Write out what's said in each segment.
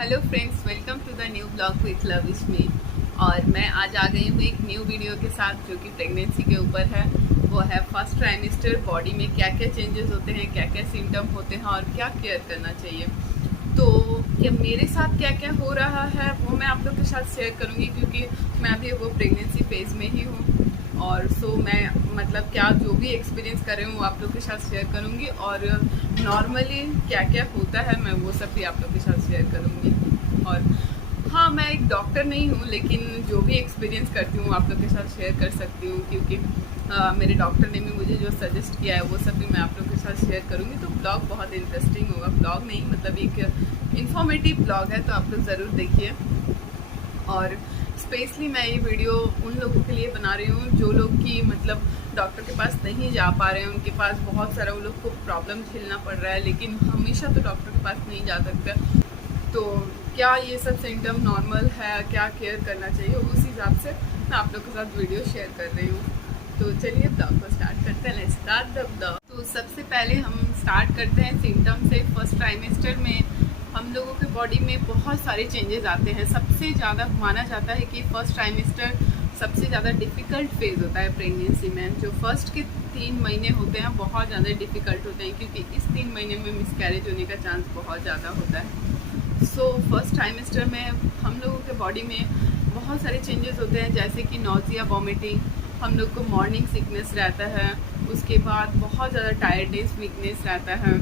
Hello friends, welcome to the new blog with Lavish me. और मैं आज आ गई हूँ एक न्यू वीडियो के साथ जो कि प्रेगनेंसी के ऊपर है। वो है फर्स्ट ट्राइमेस्टर, बॉडी में क्या क्या चेंजेस होते हैं, क्या क्या सिम्टम होते हैं और क्या केयर करना चाहिए। तो ये मेरे साथ क्या क्या हो रहा है वो मैं आप लोग के साथ शेयर करूँगी, क्योंकि मैं अभी वो प्रेगनेंसी फेज़ में ही हूँ। और मैं मतलब क्या जो भी एक्सपीरियंस कर रही हूँ वो आप लोग के साथ शेयर करूँगी, और नॉर्मली क्या क्या होता है मैं वो सब भी आप लोग के साथ शेयर करूँगी। और हाँ, मैं एक डॉक्टर नहीं हूँ, लेकिन जो भी एक्सपीरियंस करती हूँ आप लोग के साथ शेयर कर सकती हूँ, क्योंकि मेरे डॉक्टर ने भी मुझे जो सजेस्ट किया है वो सब भी मैं आप लोग के साथ शेयर करूँगी। तो ब्लॉग बहुत इंटरेस्टिंग होगा, ब्लॉग नहीं मतलब एक इन्फॉर्मेटिव ब्लॉग है, तो आप लोग ज़रूर देखिए। और स्पेशली मैं ये वीडियो उन लोगों के लिए बना रही हूँ जो लोग कि मतलब डॉक्टर के पास नहीं जा पा रहे हैं, उनके पास बहुत सारा उन लोग को प्रॉब्लम झेलना पड़ रहा है, लेकिन हमेशा तो डॉक्टर के पास नहीं जा सकते। तो क्या ये सब सिम्टम नॉर्मल है, क्या केयर करना चाहिए, उस हिसाब से मैं आप लोग के साथ वीडियो शेयर कर रही हूँ। तो चलिए ब्लॉग को स्टार्ट करते हैं। Let's start the blog. तो सबसे पहले हम स्टार्ट करते हैं सिम्टम से। फर्स्ट ट्राइमेस्टर में हम लोगों के बॉडी में बहुत सारे चेंजेस आते हैं। सबसे ज़्यादा माना जाता है कि फर्स्ट ट्राइमेस्टर सबसे ज़्यादा डिफ़िकल्ट फेज़ होता है प्रेगनेंसी में। जो फर्स्ट के 3 महीने होते हैं बहुत ज़्यादा डिफ़िकल्ट होते हैं, क्योंकि इस 3 महीने में मिसकैरेज होने का चांस बहुत ज़्यादा होता है। सो फर्स्ट ट्राइमेस्टर में हम लोगों के बॉडी में बहुत सारे चेंजेस होते हैं, जैसे कि नॉजिया, वॉमिटिंग, हम लोग को मॉर्निंग सिकनेस रहता है, उसके बाद बहुत ज़्यादा टायर्डनेस, वीकनेस रहता है।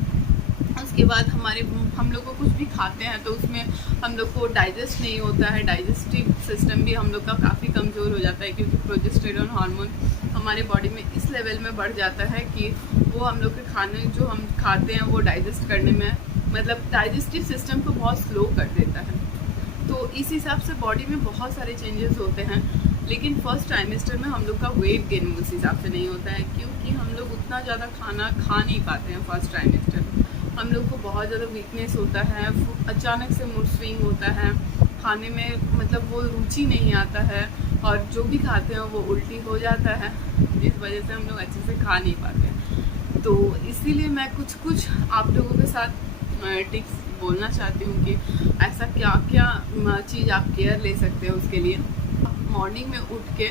उसके बाद हम लोग को कुछ भी खाते हैं तो उसमें हम लोग को डाइजेस्ट नहीं होता है, डाइजेस्टिव सिस्टम भी हम लोग का काफ़ी कमज़ोर हो जाता है, क्योंकि प्रोजेस्टेरॉन हार्मोन हमारे बॉडी में इस लेवल में बढ़ जाता है कि वो हम लोग के खाने जो हम खाते हैं वो डाइजेस्ट करने में मतलब डाइजेस्टिव सिस्टम को बहुत स्लो कर देता है। तो इस हिसाब से बॉडी में बहुत सारे चेंजेस होते हैं। लेकिन फर्स्ट ट्राइमेस्टर में हम लोग का वेट गेन उस हिसाब से नहीं होता है, क्योंकि हम लोग उतना ज़्यादा खाना खा नहीं पाते हैं। फर्स्ट ट्राइमेस्टर में हम लोग को बहुत ज़्यादा वीकनेस होता है, अचानक से मूड स्विंग होता है, खाने में मतलब वो रुचि नहीं आता है, और जो भी खाते हैं वो उल्टी हो जाता है, जिस वजह से हम लोग अच्छे से खा नहीं पाते। तो इसीलिए मैं कुछ आप लोगों के साथ टिप्स बोलना चाहती हूँ कि ऐसा क्या क्या चीज़ आप केयर ले सकते हैं उसके लिए। मॉर्निंग में उठ के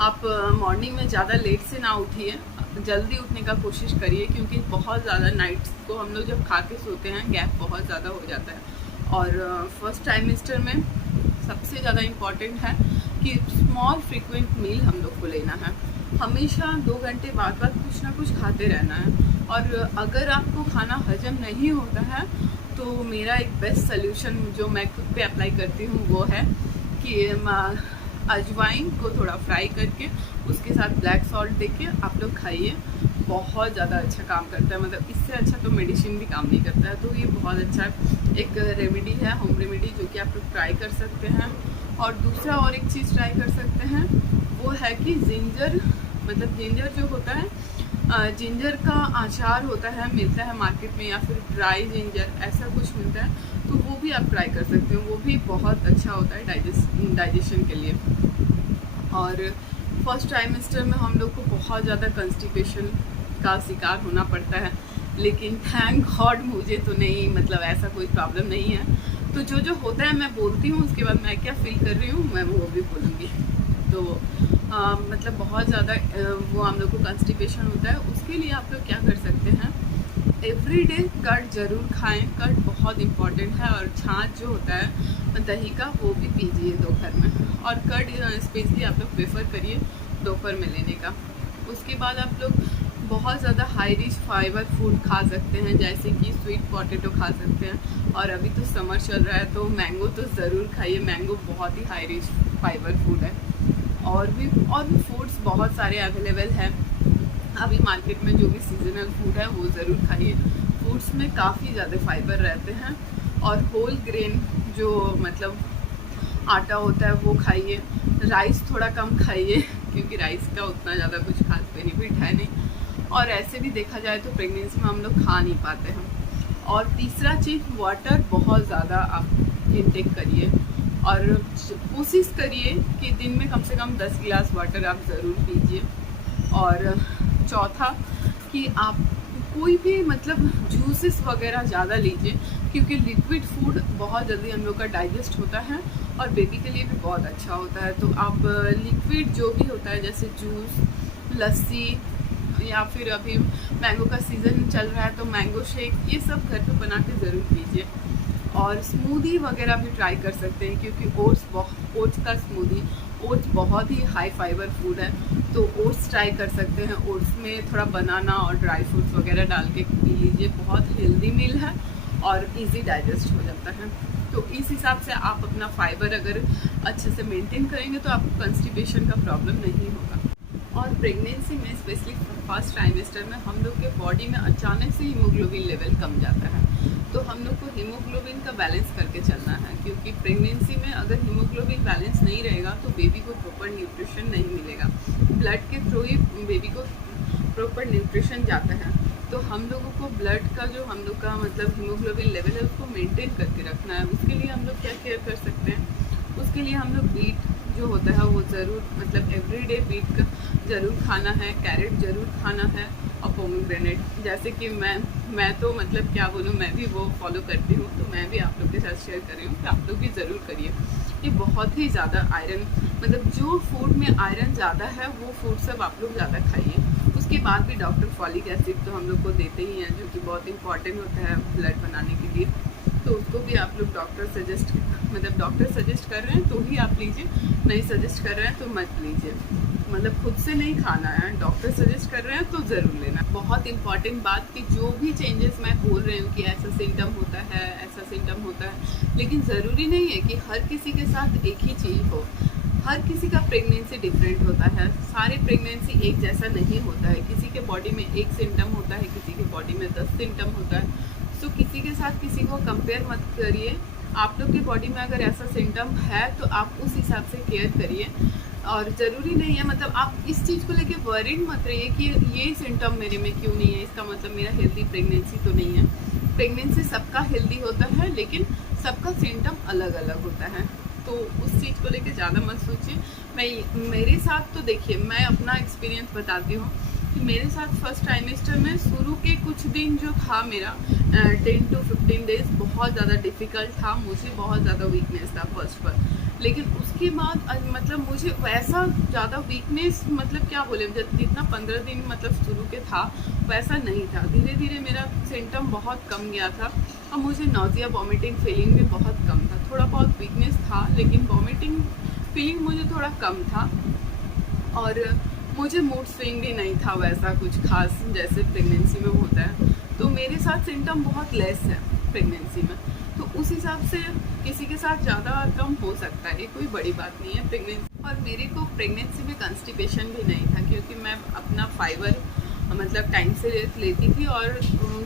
आप मॉर्निंग में ज़्यादा लेट से ना उठिए, जल्दी उठने का कोशिश करिए, क्योंकि बहुत ज़्यादा नाइट्स को हम लोग जब खा के सोते हैं गैप बहुत ज़्यादा हो जाता है। और फर्स्ट ट्राइमेस्टर में सबसे ज़्यादा इम्पॉर्टेंट है कि स्मॉल फ्रीक्वेंट मील हम लोग को लेना है। हमेशा 2 घंटे बाद कुछ ना कुछ खाते रहना है। और अगर आपको खाना हजम नहीं होता है तो मेरा एक बेस्ट सोल्यूशन जो मैं खुद पे अप्लाई करती हूँ वो है कि अजवाइन को थोड़ा फ्राई करके उसके साथ ब्लैक सॉल्ट देके आप लोग खाइए। बहुत ज़्यादा अच्छा काम करता है, मतलब इससे अच्छा तो मेडिसिन भी काम नहीं करता है। तो ये बहुत अच्छा एक रेमेडी है, होम रेमेडी, जो कि आप लोग ट्राई कर सकते हैं। और दूसरा और एक चीज़ ट्राई कर सकते हैं वो है कि जिंजर, मतलब जिंजर जो होता है, जिंजर का अचार होता है, मिलता है मार्केट में, या फिर ड्राई जिंजर ऐसा कुछ मिलता है, तो वो भी आप ट्राई कर सकते हो। वो भी बहुत अच्छा होता है डाइजेशन के लिए। और फर्स्ट ट्राइमेस्टर में हम लोग को बहुत ज़्यादा कंस्टिपेशन का शिकार होना पड़ता है, लेकिन थैंक गॉड मुझे तो नहीं, मतलब ऐसा कोई प्रॉब्लम नहीं है। तो जो होता है मैं बोलती हूँ, उसके बाद मैं क्या फील कर रही हूँ मैं वो भी बोलूँगी। तो मतलब बहुत ज़्यादा वो हम लोग को कंस्टिपेशन होता है, उसके लिए आप लोग क्या कर सकते हैं, एवरीडे कर्ड ज़रूर खाएं। कर्ड बहुत इम्पॉर्टेंट है। और छाछ जो होता है दही का, वो भी पीजिए दोपहर में। और कर्ड स्पेशली आप लोग प्रेफर करिए दोपहर में लेने का। उसके बाद आप लोग बहुत ज़्यादा हाई रिच फाइबर फूड खा सकते हैं, जैसे कि स्वीट पोटैटो खा सकते हैं। और अभी तो समर चल रहा है तो मैंगो तो ज़रूर खाइए, मैंगो बहुत ही हाई रिच फाइबर फूड है। और भी फूड्स बहुत सारे अवेलेबल हैं अभी मार्केट में, जो भी सीजनल फूड है वो ज़रूर खाइए। फूड्स में काफ़ी ज़्यादा फाइबर रहते हैं। और होल ग्रेन जो मतलब आटा होता है वो खाइए। राइस थोड़ा कम खाइए, क्योंकि राइस का उतना ज़्यादा कुछ खास बेनिफिट है नहीं। और ऐसे भी देखा जाए तो प्रेगनेंसी में हम लोग खा नहीं पाते हैं। और तीसरा चीज़, वाटर बहुत ज़्यादा आप इनटेक करिए, और कोशिश करिए कि दिन में कम से कम 10 गिलास वाटर आप ज़रूर पीजिए। और चौथा कि आप कोई भी मतलब जूसेस वगैरह ज़्यादा लीजिए, क्योंकि लिक्विड फूड बहुत जल्दी हम लोग का डाइजेस्ट होता है और बेबी के लिए भी बहुत अच्छा होता है। तो आप लिक्विड जो भी होता है जैसे जूस, लस्सी, या फिर अभी मैंगो का सीज़न चल रहा है तो मैंगो शेक, ये सब घर पे बना के ज़रूर पीजिए। और स्मूदी वगैरह भी ट्राई कर सकते हैं, क्योंकि ओट्स का स्मूदी, ओट्स बहुत ही हाई फाइबर फूड है, तो ओट्स ट्राई कर सकते हैं। ओट्स में थोड़ा बनाना और ड्राई फ्रूट्स वगैरह डाल के पी लीजिए, बहुत हेल्दी मील है और इजी डाइजेस्ट हो जाता है। तो इस हिसाब से आप अपना फाइबर अगर अच्छे से मेंटेन करेंगे तो आपको कंस्टिपेशन का प्रॉब्लम नहीं होगा। और प्रेगनेंसी में स्पेशली फर्स्ट ट्राइमेस्टर में हम लोग के बॉडी में अचानक से हीमोग्लोबिन लेवल कम जाता है, तो हम लोग को हीमोग्लोबिन का बैलेंस करके चलना है, क्योंकि प्रेगनेंसी में अगर हीमोग्लोबिन बैलेंस नहीं रहेगा तो बेबी को प्रॉपर न्यूट्रिशन नहीं मिलेगा। ब्लड के थ्रू ही बेबी को प्रॉपर न्यूट्रिशन जाता है, तो हम लोगों को ब्लड का जो हम लोग का मतलब हीमोग्लोबिन लेवल है उसको मेंटेन करके रखना है। उसके लिए हम लोग क्या केयर कर सकते हैं, उसके लिए हम लोग बीट जो होता है वो ज़रूर मतलब एवरीडे बीट का ज़रूर खाना है, कैरेट ज़रूर खाना है, और पोमीग्रेनेट, जैसे कि मैं तो मतलब क्या बोलूँ, मैं भी वो फॉलो करती हूँ, तो मैं भी आप लोग के साथ शेयर कर रही हूँ कि आप लोग भी ज़रूर करिए। ये बहुत ही ज़्यादा आयरन, मतलब जो फूड में आयरन ज़्यादा है वो फूड सब आप लोग ज़्यादा खाइए। उसके बाद भी डॉक्टर फॉलिक एसिड तो हम लोग को देते ही हैं, जो कि बहुत इंपॉर्टेंट होता है ब्लड बनाने के लिए, तो उसको भी आप लोग डॉक्टर सजेस्ट कर रहे हैं तो ही आप लीजिए, नहीं सजेस्ट कर रहे हैं तो मत लीजिए। मतलब खुद से नहीं खाना है, डॉक्टर सजेस्ट कर रहे हैं तो ज़रूर लेना। बहुत इंपॉर्टेंट बात कि जो भी चेंजेस मैं बोल रही हूँ कि ऐसा सिम्टम होता है, ऐसा सिम्टम होता है, लेकिन ज़रूरी नहीं है कि हर किसी के साथ एक ही चीज़ हो। हर किसी का प्रेगनेंसी डिफरेंट होता है, सारे प्रेगनेंसी एक जैसा नहीं होता है। किसी के बॉडी में एक सिम्टम होता है, किसी के बॉडी में 10 सिम्टम होता है। तो किसी के साथ किसी को कंपेयर मत करिए। आप लोग की बॉडी में अगर ऐसा सिम्टम है तो आप उस हिसाब से केयर करिए, और ज़रूरी नहीं है मतलब आप इस चीज़ को लेके वरीड मत रहिए कि ये सिम्टम मेरे में क्यों नहीं है, इसका मतलब मेरा हेल्दी प्रेगनेंसी तो नहीं है। प्रेगनेंसी सबका हेल्दी होता है, लेकिन सबका सिम्टम अलग अलग होता है, तो उस चीज़ को लेके ज़्यादा मत सोचिए। मेरे साथ तो देखिए, मैं अपना एक्सपीरियंस बताती हूँ कि मेरे साथ फर्स्ट ट्राइमेस्टर में शुरू के कुछ दिन जो था मेरा 10 to 15 डेज बहुत ज़्यादा डिफ़िकल्ट था, मुझे बहुत ज़्यादा वीकनेस था फर्स्ट पर, लेकिन उसके बाद मतलब मुझे वैसा ज़्यादा वीकनेस मतलब क्या बोले, जितना 15 दिन मतलब शुरू के था वैसा नहीं था। धीरे धीरे मेरा सिम्टम बहुत कम गया था और मुझे नॉजिया वॉमिटिंग फीलिंग भी बहुत कम था। थोड़ा बहुत वीकनेस था लेकिन वॉमिटिंग फीलिंग मुझे थोड़ा कम था, और मुझे मूड स्विंग भी नहीं था वैसा कुछ खास जैसे प्रेगनेंसी में होता है। तो मेरे साथ सिम्टम बहुत लेस है प्रेगनेंसी में, तो उस हिसाब से किसी के साथ ज़्यादा कम हो सकता है, ये कोई बड़ी बात नहीं है प्रेगनेंसी। और मेरे को प्रेगनेंसी में कंस्टिपेशन भी नहीं था, क्योंकि मैं अपना फाइबर मतलब टाइम से लेती थी, और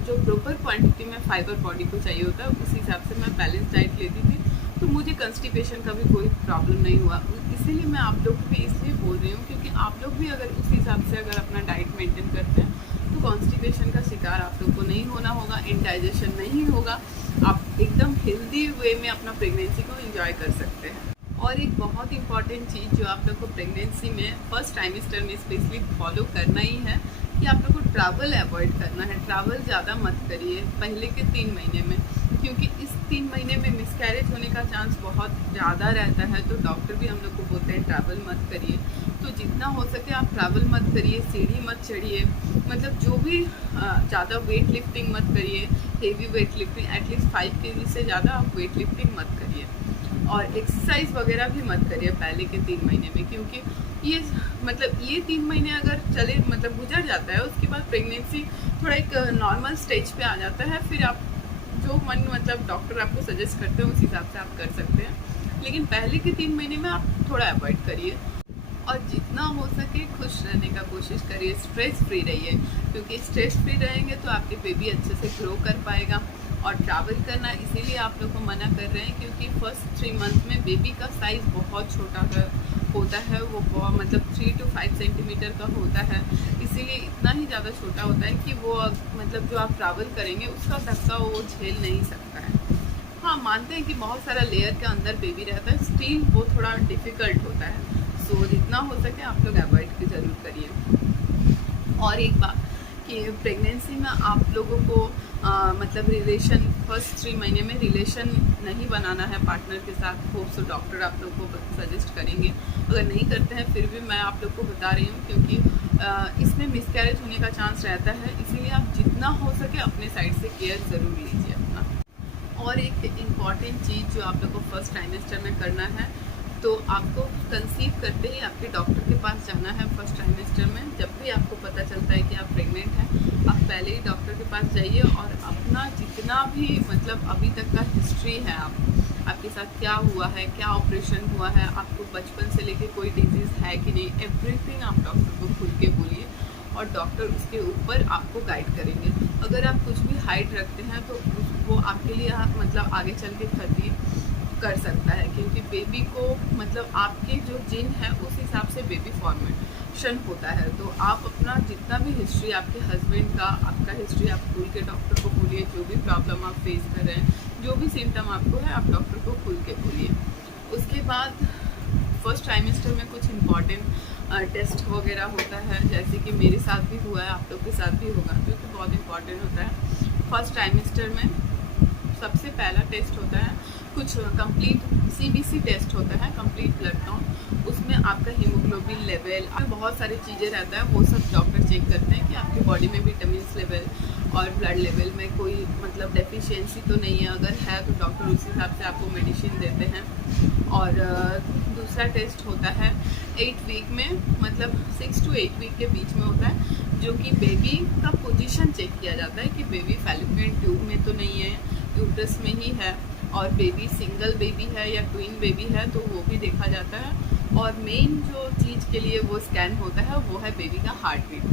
जो प्रॉपर क्वांटिटी में फाइबर बॉडी को चाहिए होता है उस हिसाब से मैं बैलेंस डाइट लेती थी, तो मुझे कंस्टिपेशन का भी कोई प्रॉब्लम नहीं हुआ। इसीलिए मैं आप लोग को भी इसलिए बोल रही हूँ क्योंकि आप लोग भी अगर उस हिसाब से अगर अपना डाइट मेंटेन करते हैं तो कॉन्स्टिपेशन का शिकार आप लोग को नहीं होना होगा, इंडाइजेशन नहीं होगा, आप एकदम हेल्दी वे में अपना प्रेगनेंसी को एंजॉय कर सकते हैं। और एक बहुत इंपॉर्टेंट चीज़ जो आप लोग को प्रेगनेंसी में फर्स्ट ट्राइमेस्टर में स्पेशली फॉलो करना ही है कि आप लोग को ट्रैवल अवॉइड करना है। ट्रैवल ज़्यादा मत करिए पहले के 3 महीने में, क्योंकि इस 3 महीने में मिसकैरेज होने का चांस बहुत ज़्यादा रहता है, तो डॉक्टर भी हम लोग को बोलते हैं ट्रैवल मत करिए। तो जितना हो सके आप ट्रैवल मत करिए, सीढ़ी मत चढ़िए, मतलब जो भी ज़्यादा वेट लिफ्टिंग मत करिए, heavy weight lifting at least 5 kg से ज़्यादा आप वेट लिफ्टिंग मत करिए, और एक्सरसाइज वगैरह भी मत करिए पहले के 3 महीने में, क्योंकि ये मतलब ये 3 महीने अगर चले मतलब गुजर जाता है, उसके बाद प्रेगनेंसी थोड़ा एक नॉर्मल स्टेज पे आ जाता है। फिर आप जो मन मतलब डॉक्टर आपको सजेस्ट करते हैं उस हिसाब से आप कर सकते हैं, लेकिन पहले के 3 महीने में आप थोड़ा अवॉइड करिए, और जितना हो सके खुश रहने का कोशिश करिए, स्ट्रेस फ्री रहिए, क्योंकि स्ट्रेस फ्री रहेंगे तो आपके बेबी अच्छे से ग्रो कर पाएगा। और ट्रैवल करना इसीलिए आप लोग को मना कर रहे हैं क्योंकि फर्स्ट 3 मंथ में बेबी का साइज़ बहुत छोटा होता है, वो मतलब 3 to 5 सेंटीमीटर का होता है, इसीलिए इतना ही ज़्यादा छोटा होता है कि वो मतलब जो आप ट्रैवल करेंगे उसका धक्का वो झेल नहीं सकता है। हाँ, मानते हैं कि बहुत सारा लेयर के अंदर बेबी रहता है, स्टिल वो थोड़ा डिफ़िकल्ट होता है। सो जितना हो सके आप लोग अवॉइड ज़रूर करिए। और एक बात कि प्रेगनेंसी में आप लोगों को मतलब रिलेशन फर्स्ट 3 महीने में रिलेशन नहीं बनाना है पार्टनर के साथ। होप सो डॉक्टर आप लोग को सजेस्ट करेंगे। अगर नहीं करते हैं फिर भी मैं आप लोग को बता रही हूँ, क्योंकि इसमें मिसकैरेज होने का चांस रहता है। इसीलिए आप जितना हो सके अपने साइड से केयर ज़रूर लीजिए अपना। और एक इम्पॉर्टेंट चीज़ जो आप लोग को फर्स्ट ट्राइमेस्टर में करना है, तो आपको कंसीव करते ही आपके डॉक्टर के पास जाना है। फर्स्ट ट्राइमेस्टर में जब भी आपको पता चलता है कि आप प्रेग्नेंट हैं, आप पहले ही डॉक्टर के पास जाइए और अपना जितना भी मतलब अभी तक का हिस्ट्री है, आपके साथ क्या हुआ है, क्या ऑपरेशन हुआ है, आपको बचपन से लेके कोई डिजीज़ है कि नहीं, एवरीथिंग आप डॉक्टर को खुल के बोलिए और डॉक्टर उसके ऊपर आपको गाइड करेंगे। अगर आप कुछ भी हाइट रखते हैं तो वो आपके लिए मतलब आगे चल के क्षति कर सकता है, क्योंकि बेबी को मतलब आपके जो जिन है उस हिसाब से बेबी फॉर्मेशन होता है। तो आप अपना जितना भी हिस्ट्री आपके हस्बैंड का, आपका हिस्ट्री आप खुल के डॉक्टर को बोलिए। जो भी प्रॉब्लम आप फेस कर रहे हैं, जो भी सिम्टम आपको है, आप डॉक्टर को खुल के बोलिए। उसके बाद फर्स्ट ट्राइमेस्टर में कुछ इम्पॉर्टेंट टेस्ट वगैरह होता है, जैसे कि मेरे साथ भी हुआ है, आप लोग के साथ भी होगा, जो कि बहुत इम्पॉर्टेंट होता है। फर्स्ट ट्राइमेस्टर में सबसे पहला टेस्ट होता है कुछ कंप्लीट CBC टेस्ट होता है, कंप्लीट ब्लड काउंट। उसमें आपका हीमोग्लोबिन लेवल, बहुत सारी चीज़ें रहता है, वो सब डॉक्टर चेक करते हैं कि आपकी बॉडी में विटामिन लेवल और ब्लड लेवल में कोई मतलब डेफिशिएंसी तो नहीं है। अगर है तो डॉक्टर उस हिसाब से आपको मेडिसिन देते हैं। और दूसरा टेस्ट होता है 8 वीक में, मतलब 6 to 8 वीक के बीच में होता है, जो कि बेबी का पोजीशन चेक किया जाता है कि बेबी फैलोपियन ट्यूब में तो नहीं है, यूट्रस में ही है, और बेबी सिंगल बेबी है या ट्विन बेबी है तो वो भी देखा जाता है। और मेन जो चीज़ के लिए वो स्कैन होता है वो है बेबी का हार्ट बीट।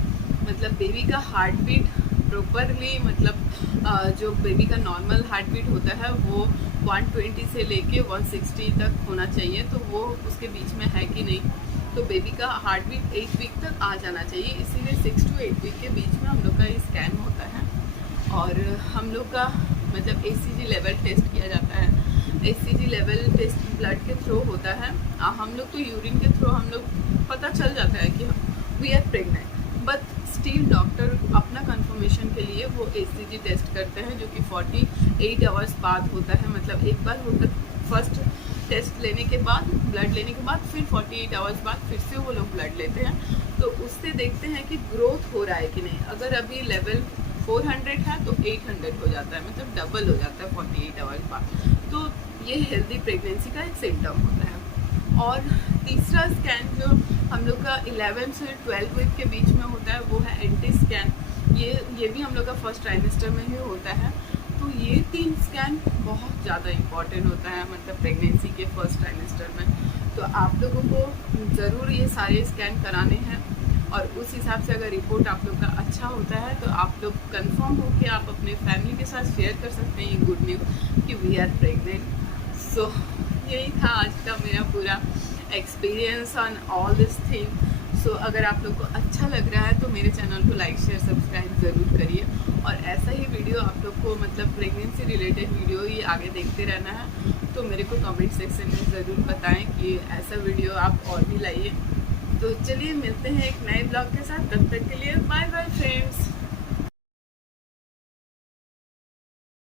मतलब बेबी का हार्ट बीट प्रॉपरली, मतलब जो बेबी का नॉर्मल हार्ट बीट होता है वो 120 से लेके 160 तक होना चाहिए, तो वो उसके बीच में है कि नहीं। तो बेबी का हार्ट बीट 8 वीक तक आ जाना चाहिए, इसीलिए 6 to 8 वीक के बीच में हम लोग का ये स्कैन होता है। और हम लोग का मतलब HCG लेवल टेस्ट किया जाता है। HCG लेवल टेस्ट ब्लड के थ्रू होता है। हम लोग तो यूरिन के थ्रू हम लोग पता चल जाता है कि we are pregnant, but still doctor अपना कंफर्मेशन के लिए वो HCG टेस्ट करते हैं, जो कि 48 आवर्स बाद होता है। मतलब एक बार होता फर्स्ट टेस्ट लेने के बाद, ब्लड लेने के बाद, फिर 48 आवर्स बाद फिर से वो लोग ब्लड लेते हैं। तो उससे देखते हैं कि ग्रोथ हो रहा है कि नहीं। अगर अभी लेवल 400 है तो 800 हो जाता है, मतलब डबल हो जाता है 48 आवर्स बाद। तो ये हेल्दी प्रेगनेंसी का एक सिम्टम होता है। और तीसरा स्कैन जो हम लोग का 11 से 12 वीक के बीच में होता है वो है एंटी स्कैन। ये भी हम लोग का फर्स्ट ट्राइमेस्टर में ही होता है। तो ये 3 स्कैन बहुत ज़्यादा इम्पॉर्टेंट होता है, मतलब प्रेगनेंसी के फर्स्ट ट्राइमेस्टर में। तो आप लोगों को ज़रूर ये सारे स्कैन कराने हैं, और उस हिसाब से अगर रिपोर्ट आप लोग का अच्छा होता है तो आप लोग कंफर्म हो कि आप अपने फैमिली के साथ शेयर कर सकते हैं ये गुड न्यूज़ कि वी आर प्रेग्नेंट। सो यही था आज का मेरा पूरा experience on all this thing. So अगर आप लोग को अच्छा लग रहा है तो मेरे चैनल को लाइक शेयर सब्सक्राइब ज़रूर करिए, और ऐसा ही वीडियो आप लोग को मतलब प्रेगनेंसी रिलेटेड वीडियो ही आगे देखते रहना है। तो मेरे को कमेंट सेक्शन में ज़रूर बताएं कि ऐसा वीडियो आप और भी लाइए। तो चलिए मिलते हैं एक नए ब्लॉग के साथ, तब तक के लिए बाय बाय फ्रेंड्स।